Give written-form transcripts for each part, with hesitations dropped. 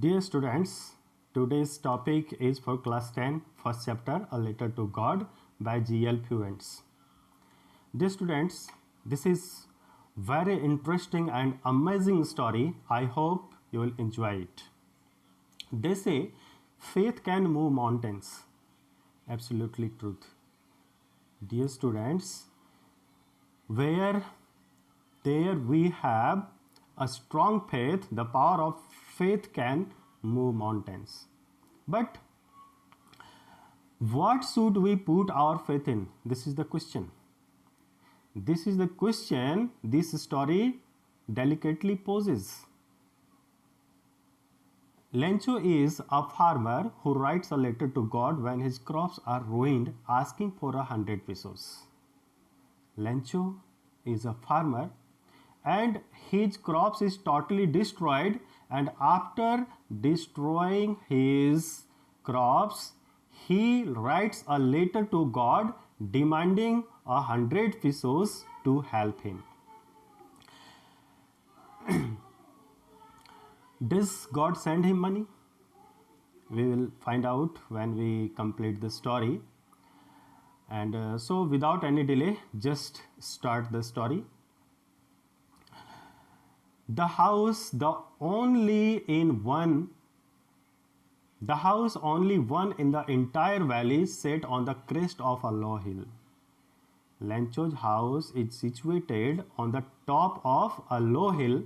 Dear students, today's topic is for class 10, first chapter, A Letter to God by G.L. Fuentes. Dear students, this is very interesting and amazing story. I hope you will enjoy it. They say faith can move mountains. Absolutely truth. Dear students, where there we have a strong faith, the power of faith can move mountains. But what should we put our faith in? This is the question. This is the question this story delicately poses. Lencho is a farmer who writes a letter to God when his crops are ruined, asking for 100 pesos. Lencho is a farmer and his crops is totally destroyed, and after destroying his crops he writes a letter to God demanding 100 pesos to help him. Does God send him money? We will find out when we complete the story. And so without any delay, just start the story. The house only one in the entire valley, set on the crest of a low hill. Lencho's house is situated on the top of a low hill.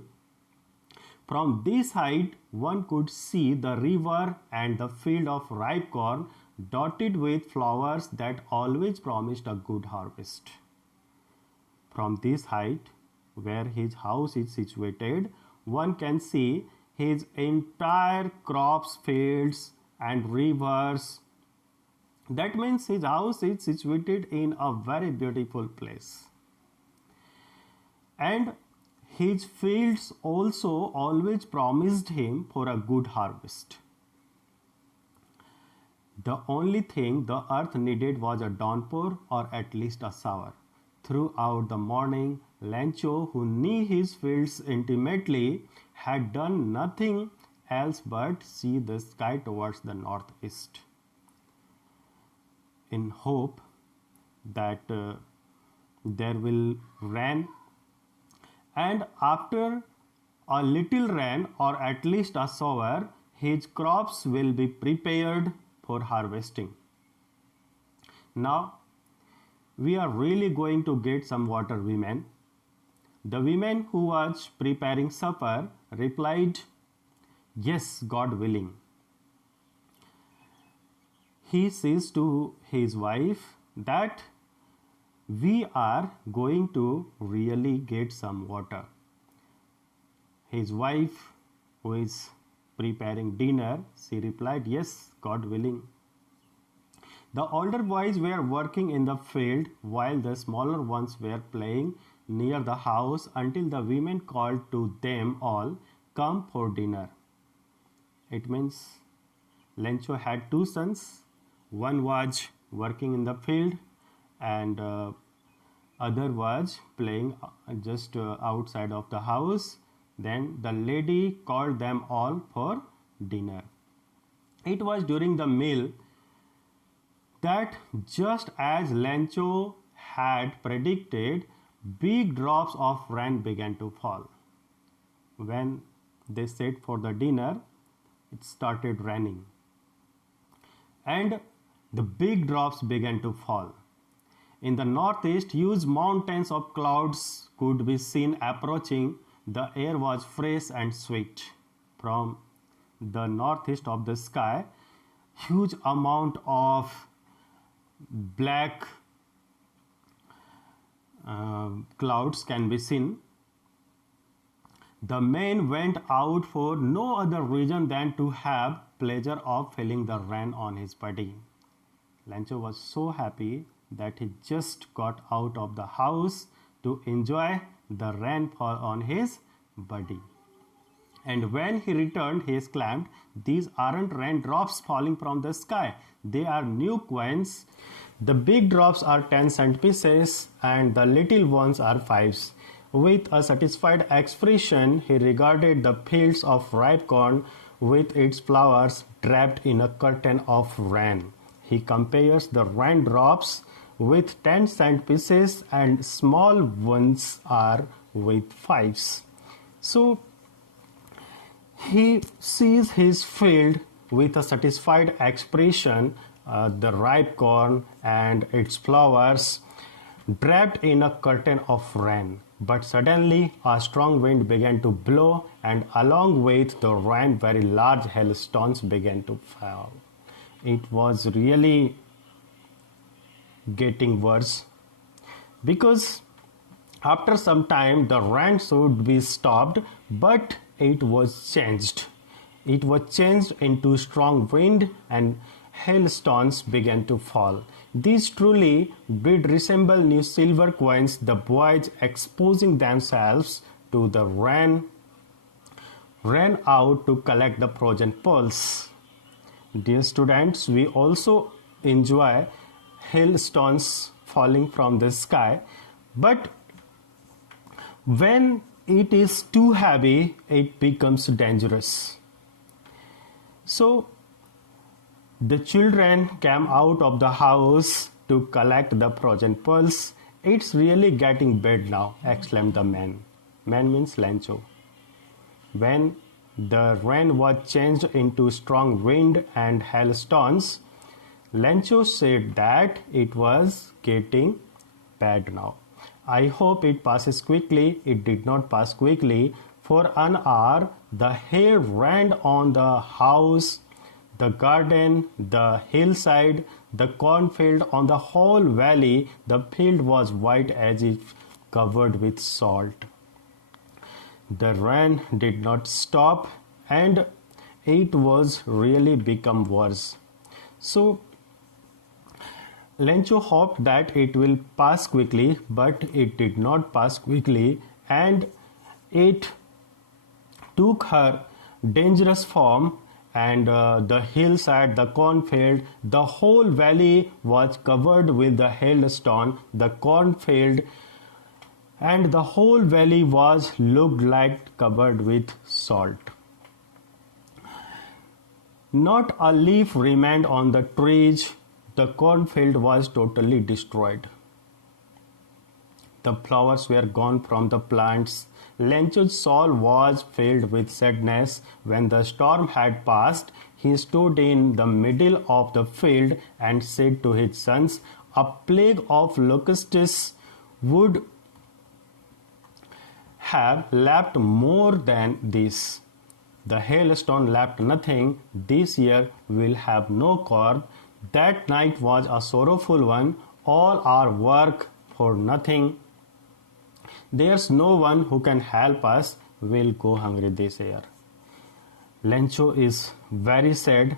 From this height one could see the river and the field of ripe corn dotted with flowers that always promised a good harvest. From this height, where his house is situated, one can see his entire crops, fields and rivers. That means his house is situated in a very beautiful place. And his fields also always promised him for a good harvest. The only thing the earth needed was a downpour, or at least a shower. Throughout the morning, Lencho, who knew his fields intimately, had done nothing else but see the sky towards the northeast, in hope that there will rain, and after a little rain, or at least a shower, his crops will be prepared for harvesting. Now we are really going to get some water, women. The woman who was preparing supper replied, "Yes, God willing." He says to his wife that we are going to really get some water. His wife, who is preparing dinner, she replied, "Yes, God willing." The older boys were working in the field while the smaller ones were playing near the house until the women called to them all, "Come for dinner." It means Lencho had two sons. One was working in the field and other was playing just outside of the house. Then the lady called them all for dinner. It was during the meal that, just as Lencho had predicted, big drops of rain began to fall. When they sat for the dinner, it started raining, and the big drops began to fall. In the northeast, huge mountains of clouds could be seen approaching. The air was fresh and sweet. From the northeast of the sky, huge amount of black clouds can be seen. The man went out for no other reason than to have pleasure of feeling the rain on his body. Lencho was so happy that he just got out of the house to enjoy the rainfall on his body. And when he returned, he exclaimed, "These aren't raindrops falling from the sky. They are new coins. The big drops are 10-cent pieces and the little ones are 5s. With a satisfied expression, he regarded the fields of ripe corn with its flowers draped in a curtain of rain. He compares the raindrops with 10-cent pieces and small ones are with fives. So he sees his field with a satisfied expression, the ripe corn and its flowers draped in a curtain of rain. But suddenly a strong wind began to blow, and along with the rain, very large hailstones began to fall. It was really getting worse because after some time the rain should be stopped, but it was changed. It was changed into strong wind and hailstones began to fall. These truly did resemble new silver coins, the boys exposing themselves to the rain ran out to collect the frozen pearls. Dear students, we also enjoy hailstones falling from the sky, but when it is too heavy, it becomes dangerous. So the children came out of the house to collect the frozen pearls. It's really getting bad now, exclaimed the man. Man means Lencho. When the rain was changed into strong wind and hailstones, Lencho said that it was getting bad now. I hope it passes quickly. It did not pass quickly. For an hour, the hail rained on the house, the garden, the hillside, the cornfield, on the whole valley. The field was white as if covered with salt. The rain did not stop and it was really become worse. So Lencho hoped that it will pass quickly, but it did not pass quickly, and it took her dangerous form, and the hillside, the cornfield, the whole valley was covered with the hailstone. The cornfield and the whole valley was looked like covered with salt. Not a leaf remained on the trees. The cornfield was totally destroyed. The flowers were gone from the plants. Lencho's soul was filled with sadness. When the storm had passed, he stood in the middle of the field and said to his sons, "A plague of locusts would have left more than this. The hailstone left nothing. This year we'll have no corn." That night was a sorrowful one. All our work for nothing. There's no one who can help us. We'll go hungry this year. Lencho is very sad.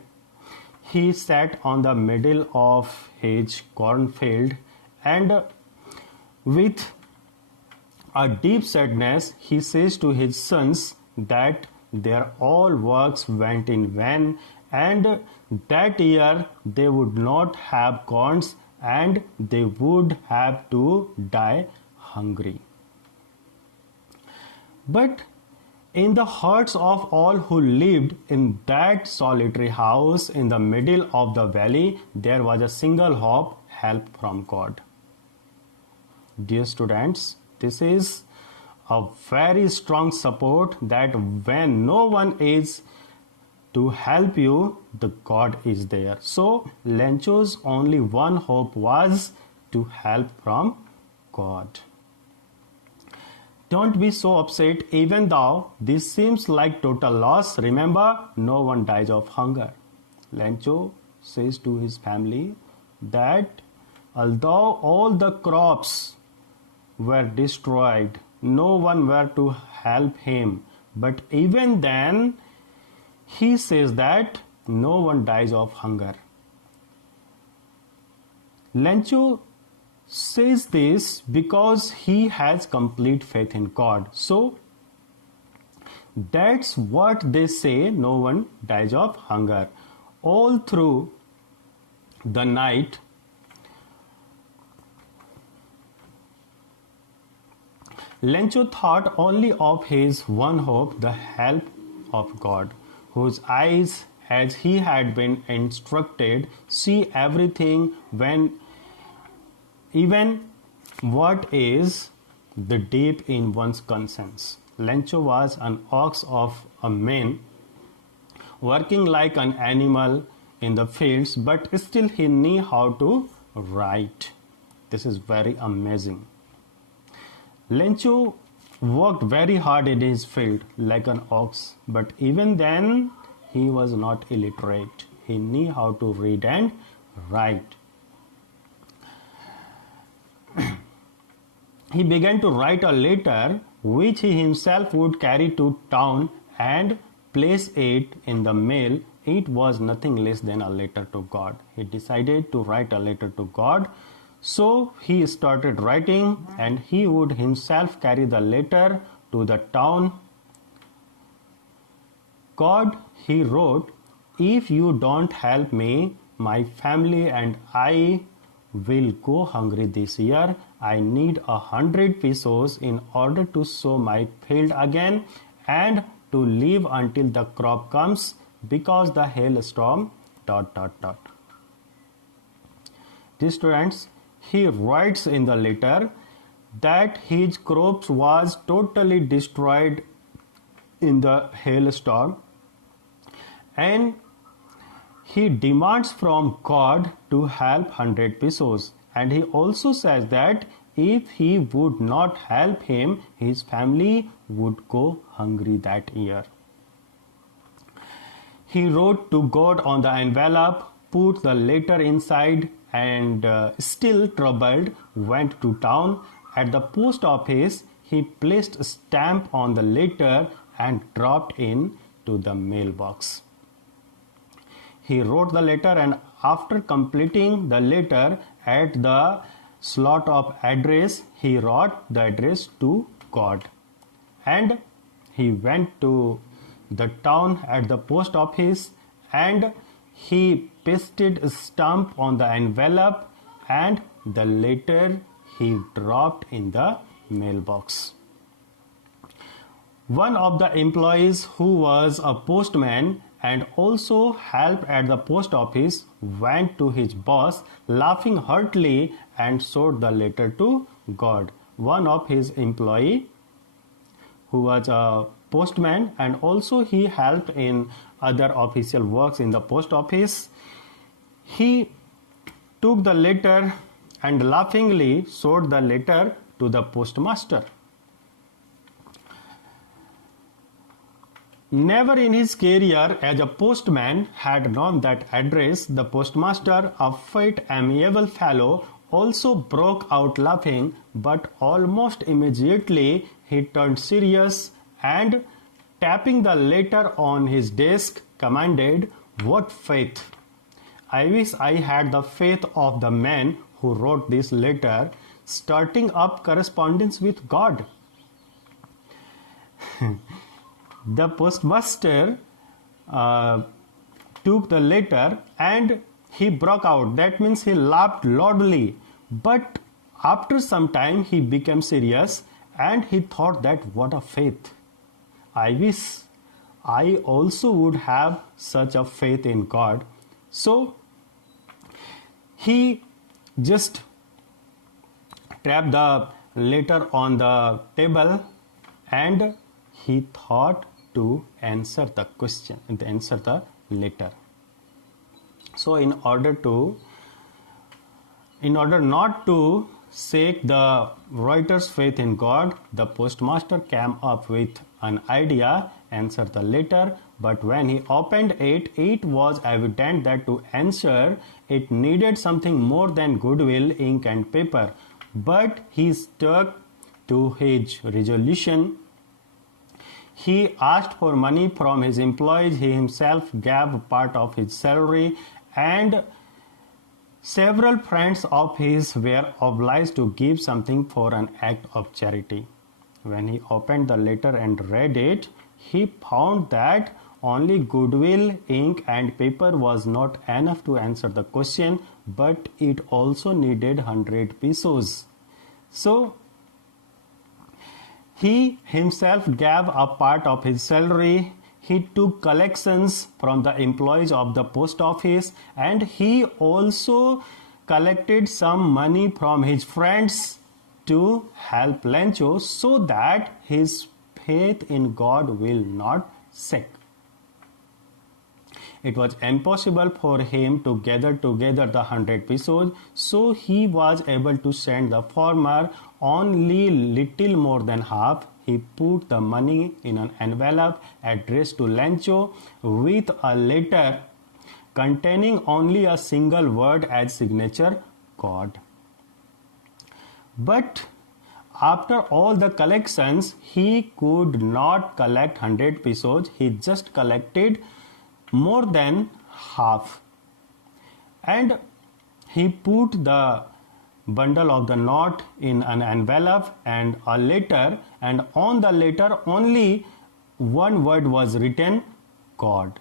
He sat on the middle of his cornfield and with a deep sadness he says to his sons that their all works went in vain, and that year they would not have corns and they would have to die hungry. But in the hearts of all who lived in that solitary house in the middle of the valley, there was a single hope: help from God. Dear students, this is a very strong support that when no one is to help you, the God is there. So Lencho's only one hope was to help from God. Don't be so upset, even though this seems like total loss. Remember, no one dies of hunger. Lencho says to his family that although all the crops were destroyed, no one were to help him. But even then, he says that no one dies of hunger. Lencho says this because he has complete faith in God. So that's what they say, no one dies of hunger. All through the night, Lencho thought only of his one hope, the help of God. whose eyes, as he had been instructed, see everything when even what is the deep in one's conscience. Lencho was an ox of a man, working like an animal in the fields, but still he knew how to write. This is very amazing. Lencho worked very hard in his field like an ox, but even then he was not illiterate. He knew how to read and write. He began to write a letter which he himself would carry to town and place it in the mail. It was nothing less than a letter to God. He decided to write a letter to God. So he started writing, and he would himself carry the letter to the town. God, he wrote, if you don't help me, my family and I will go hungry this year. I need 100 pesos in order to sow my field again and to live until the crop comes, because the hailstorm ... Dear students, he writes in the letter that his crops was totally destroyed in the hailstorm, and he demands from God to help 100 pesos, and he also says that if he would not help him, his family would go hungry that year. He wrote to God on the envelope, put the letter inside, and still troubled, went to town. At the post office, he placed a stamp on the letter and dropped in to the mailbox. He wrote the letter, and after completing the letter at the slot of address, he wrote the address to God. And he went to the town at the post office, and he pasted a stamp on the envelope, and the letter he dropped in the mailbox. One of the employees, who was a postman and also helped at the post office, went to his boss laughing heartily and showed the letter to God. One of his employee, who was a postman and also he helped in other official works in the post office, he took the letter and laughingly showed the letter to the postmaster. Never in his career as a postman had known that address. The postmaster, a fat, amiable fellow, also broke out laughing, but almost immediately he turned serious and, tapping the letter on his desk, commanded, "What faith! I wish I had the faith of the man who wrote this letter, starting up correspondence with God." The postmaster took the letter and he broke out. That means he laughed loudly. But after some time he became serious and he thought that what a faith. I wish I also would have such a faith in God. So he just tapped the letter on the table and he thought to answer the question and answer the letter. So in order not to shake the writer's faith in God, the postmaster came up with an idea, answer the letter, but when he opened it, it was evident that to answer it needed something more than goodwill, ink and paper. But he stuck to his resolution. He asked for money from his employees. He himself gave part of his salary, and several friends of his were obliged to give something for an act of charity. When he opened the letter and read it, he found that only goodwill, ink and paper was not enough to answer the question, but it also needed 100 pesos. So he himself gave a part of his salary. he took collections from the employees of the post office, and he also collected some money from his friends to help Lencho so that his faith in God will not shake. It was impossible for him to gather together the 100 pesos, so he was able to send the farmer only little more than half. He put the money in an envelope addressed to Lencho with a letter containing only a single word as signature, God. But after all the collections, he could not collect 100 pesos. He just collected more than half. And he put the bundle of the note in an envelope and a letter, and on the letter only one word was written, God.